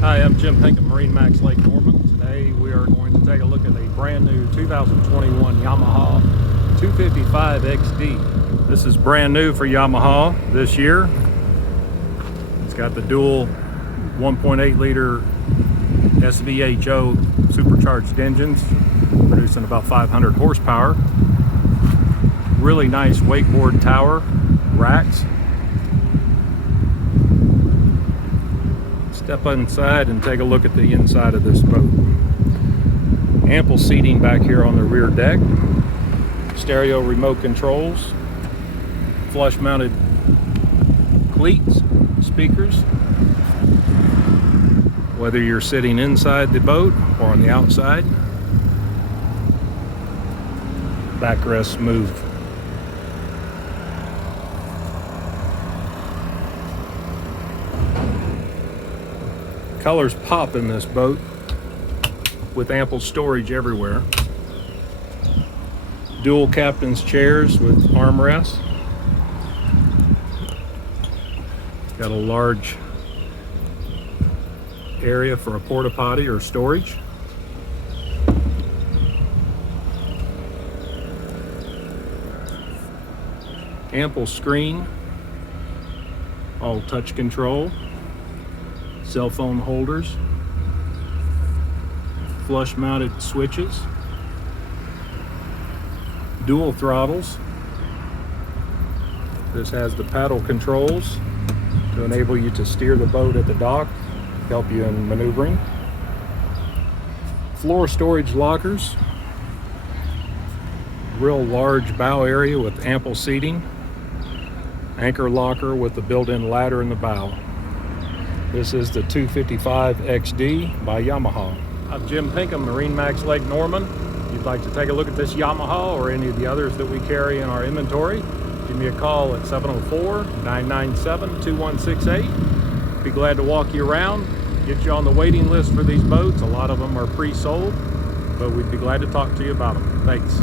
Hi, I'm Jim Pink of MarineMax Lake Norman. Today we are going to take a look at a brand new 2021 Yamaha 255 XD. This is brand new for Yamaha this year. It's got the dual 1.8 liter SVHO supercharged engines, producing about 500 horsepower. Really nice wakeboard tower racks. Step inside and take a look at the inside of this boat. Ample seating back here on the rear deck. Stereo remote controls. Flush mounted cleats, speakers. Whether you're sitting inside the boat or on the outside. Backrests move. Colors pop in this boat with ample storage everywhere. Dual captain's chairs with armrests. Got a large area for a porta potty or storage. Ample screen, all touch control. Cell phone holders, flush mounted switches, dual throttles. This has the paddle controls to enable you to steer the boat at the dock, help you in maneuvering. Floor storage lockers, real large bow area with ample seating, anchor locker with the built-in ladder in the bow. This is the 255 XD by Yamaha. I'm Jim Pinkham, MarineMax Lake Norman. If you'd like to take a look at this Yamaha or any of the others that we carry in our inventory, give me a call at 704-997-2168. Be glad to walk you around, get you on the waiting list for these boats. A lot of them are pre-sold, but we'd be glad to talk to you about them. Thanks.